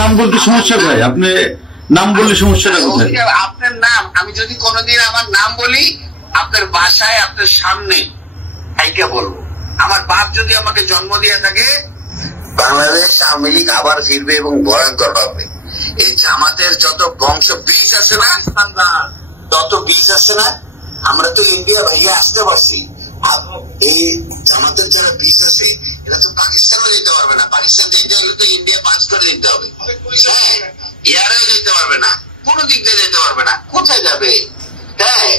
নাম বলতে সমস্যা ভাই, আপনি নাম বললে সমস্যাটা কোথায়? আপনার নাম আমি যদি কোনোদিন আমার নাম বলি আপনার বাসায় আপনার সামনে আইকে বলবো। আমার বাপ যদি আমাকে জন্ম দিয়ে থাকে, বাংলাদেশ আওয়ামী লীগ আবার ফিরবে এবং ভয়ঙ্কর হবে। এই জামাতের যত বংশ বীজ আছে না, তত বীজ আছে না, আমরা তো ইন্ডিয়া ভাইয়া আসতে পারছি। এই জামাতের যারা বীজ আছে এরা তো পাকিস্তানও যেতে পারবে না। পাকিস্তান যেতে হলে তো ইন্ডিয়া পাঁচ করে দিতে হবে। হ্যাঁ, ইয়ারেও যেতে পারবে না, কোনো দিক দিয়ে যেতে পারবে না। কোথায় যাবে? হ্যাঁ,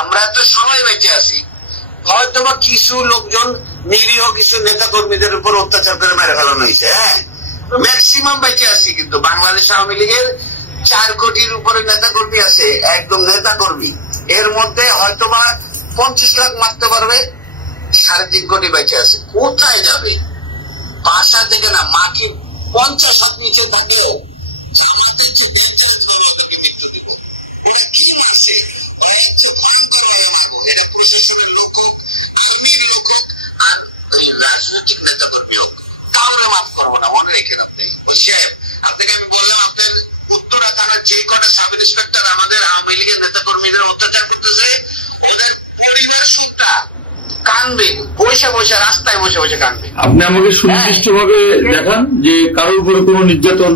আমরা তো সবাই বেঁচে আছি। হয়তো বা কিছু লোকজন নিরীহ কিছু নেতা কর্মীদের উপর অত্যাচার করে মেরে ফেলানো হয়েছে। হ্যাঁ, ম্যাক্সিমাম বেঁচে আছি। কিন্তু বাংলাদেশ আওয়ামী লীগের 4 কোটির উপরে নেতা কর্মী আছে, একদম নেতা কর্মী। এর মধ্যে হয়তো বা 50 লাখ মারতে পারবে, 3.5 কোটি বেঁচে আছে। কোথায় যাবে? বাসা থেকে না, মাটির 50 হাত নিচে থাকলেও জামাতের চেয়ে ডেঞ্জারাস ভাবে ওদেরকে মৃত্যু দিব। ওরা কি মারছে, ওরা হচ্ছে ভয়ঙ্কর ভাবে মারবো। এটা প্রশাসনের লোক হোক, আর্মির লোক হোক, আর ওই রাজনৈতিক নেতা কর্মী হোক, কাউরে মাফ করবো না। মনে রেখেন আপনি ওসি সাহেব, আপনাকে আমি বললাম আপনার উত্তরা থানার যে কটা সাব ইন্সপেক্টর আমাদের আওয়ামী লীগের নেতা কর্মীদের অত্যাচার করতেছে, ওদের পরিবার সুদ্ধা কানবে, বসে বসে রাস্তায় বসে বসে কানবে। আপনি আমাকে সুনির্দিষ্ট ভাবে দেখান যে কারোর উপরে কোনো নির্যাতন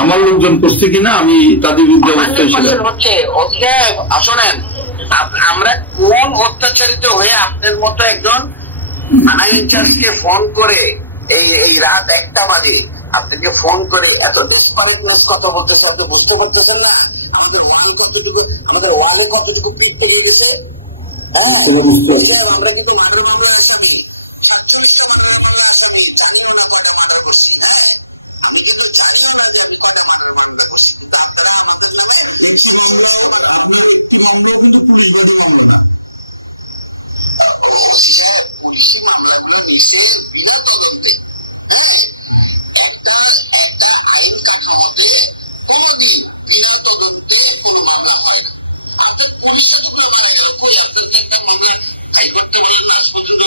আমার লোকজন করছে কিনা, আমি তাদের বিরুদ্ধে অবস্থায় ছিলাম। শোনেন, আমরা কোন অত্যাচারিত হয়ে আপনার মতো একজন থানা ইনচার্জকে ফোন করে এই রাত 1টা বাজে আপনাকে ফোন করে এত ডেসপারেটনেস কথা বলতেছে, আপনি বুঝতে পারতেছেন না আমাদের ওয়ালে কতটুকু পিঠ থেকে গেছে। হ্যাঁ, আমরা কিন্তু মার্ডার মামলার আসামি, 47টা মার্ডার মামলার আসামি। জানিও না কয়টা মার্ডার করছি। হ্যাঁ, আমি কিন্তু জানিও না যে আমি কয়টা মার্ডার মামলা করছি। কিন্তু আপনারা আমাদের নামে একটি মামলা, আপনার একটি মামলাও কিন্তু পুলিশ বাদী মামলা না। ওসি সাহেব, পুলিশি মামলাগুলো নিছে বিনা তদন্তে। হ্যাঁ, একটা আইন কাঠামোতে কোনদিন বিনা তদন্তে কোনো মামলা হয় না। আপনার পুলিশ এতগুলো মারা গেল, কই আপনার তো একটা মামলা ফাইল করতে বলেন না আজ পর্যন্ত।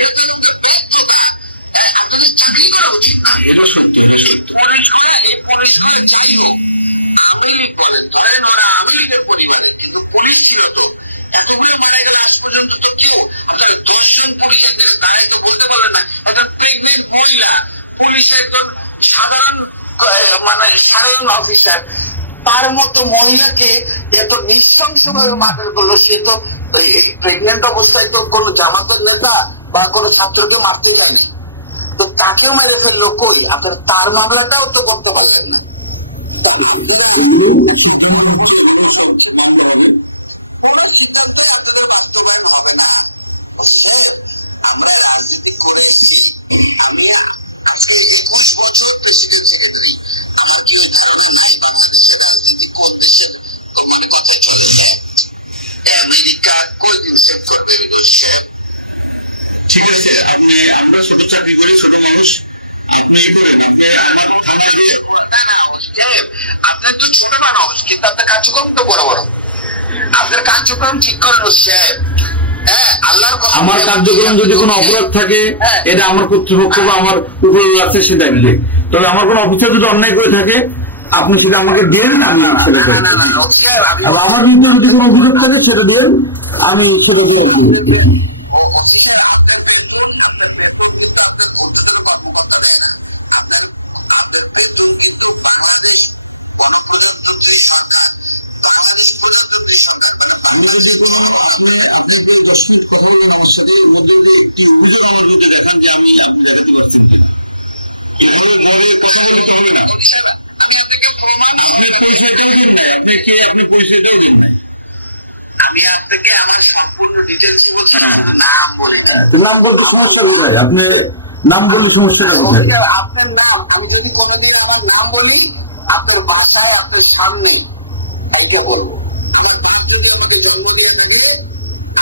এটা তো আমাদের ব্যর্থতা। আপনাদের চাকরি করা উচিত না। এটা সত্য, এটা সত্য। এই পুলিশগুলো যাই হোক, আওয়ামী লীগ বলেন, ধরেন ওরা আওয়ামী লীগের পরিবারের, কিন্তু পুলিশ ছিল তো। এতগুলো মারা গেল আজ পর্যন্ত তো কেউ, আপনারা 10 জন পুলিশ একদিকে দাঁড়ায় তো বলতে পারলেন না। একটা প্রেগনেন্ট মহিলা পুলিশের একজন সাধারণ অফিসার, তার মতো মহিলাকে এত নৃশংসভাবে মার্ডার করলো। সে তো প্রেগনেন্ট অবস্থায় তো কোনো জামাতের নেতা বা কোনো ছাত্রকে মারতে যায়নি, তো তাকেও মেরে ফেললো। কই আপনারা তার মামলাটাও তো করতে পারলেন না। তা আপনারা মামলা হবে, কোন সিদ্ধান্তই আপনাদের বাস্তবায়ন হবে না। আমরা রাজনীতি করে এসেছি। আমি আজকে 21 বছর প্রেসিডেন্ট সেক্রেটারি। আমার কি ওই ধারণা নাই বাংলাদেশের রাজনীতি কোন দেশের মানে কথায় চলে? আমেরিকা কয়দিন সেভ করবে? ঠিক আছে, আমরা ছোট চাকরি করি, ছোট মানুষ, আপনি করেন। আপনি আমার থানা দিয়ে না আপনার তো ছোট মানুষ, কিন্তু আপনার কার্যক্রম তো বড় বড়। আপনার কার্যক্রম ঠিক করেন সাহেব। হ্যাঁ, আল্লাহর কথা, আমার কার্যক্রম যদি কোনো অপরাধ থাকে এটা আমার কর্তৃপক্ষ বা আমার উপরে আছে সে দেখবে। তবে আমার কোনো অফিসার যদি অন্যায় করে থাকে আপনি সেটা আমাকে দিয়েন, আমি সেটা করব। আমার বিরুদ্ধে যদি কোনো অভিযোগ থাকে সেটা দিয়েন, আমি সেটা জবাব দেব। আপনার বেতন কিন্তু আপনার ঊর্ধ্বতন কর্মকর্তা দেয় না। আপনার বেতন কিন্তু বাংলাদেশ গণপ্রজাতন্ত্রী সরকার, বাংলাদেশ প্রজাতন্ত্রী সরকার, মানে আমি যদি কোনো আপনি 10 মিনিট কথা বললেন আমার সাথে, এর মধ্যে যদি একটি অভিযোগ আমার বিরুদ্ধে দেখান যে আপনি দেখাতে পারছেন কিনা, এভাবে গড়ে কথা বলতে হবে না। আমি আপনাকে প্রমাণ, আপনি পরিচয়টাও দেন নাই, আপনি পরিচয়টাও দেন নাই। আমি আপনাকে আমার সম্পূর্ণ ডিটেলস বলছি, শুধু নাম বলি না। নাম বলতে সমস্যা কোথায়? আপনি নাম বললে সমস্যাটা কোথায়? আপনার নাম আমি যদি কোনোদিন আমার নাম বলি আপনার বাসায় আপনার সামনে আইকে বলবো। আমার বাপ যদি আমাকে জন্ম দিয়ে থাকে,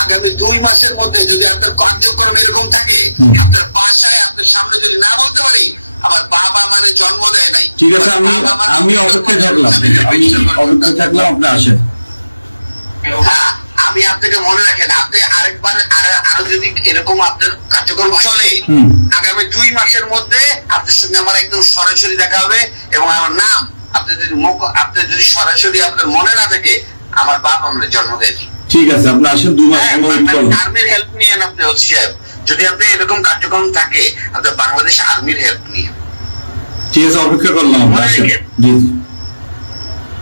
আগামী 2 মাসের মধ্যে যদি আপনার কার্যক্রম এরকম থাকে, আপনার বাসায় আপনার সামনে যদি না বলতে পারি, আমার বাবা আমার জন্ম দেয় নাই। ঠিক আছে, আমি অপেক্ষায় থাকলাম, আপনি আসেন। হ্যাঁ, আমি আপনাকে মনে রাখেন, আপনি আরেকবার আরো যদি এরকম আপনার কার্যক্রম চলে, আগামী 2 মাসের মধ্যে আপনার সঙ্গে আমার একদম সরাসরি দেখা হবে, এবং আমার নাম আপনার যদি সরাসরি আপনার মনে না থাকে, আমার বাপ আমরা জন্ম দেয়নি। ঠিক আছে, আপনি আসেন 2 মাস আর্মির হেল্প নিয়েন আপনি ওসি সাহেব, যদি আপনি এরকম কার্যক্রম থাকে আপনার বাংলাদেশ আর্মির হেল্প নিয়ে। ঠিক আছে, অপেক্ষা করলাম।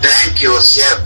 থ্যাংক ইউ ওসি সাহেব।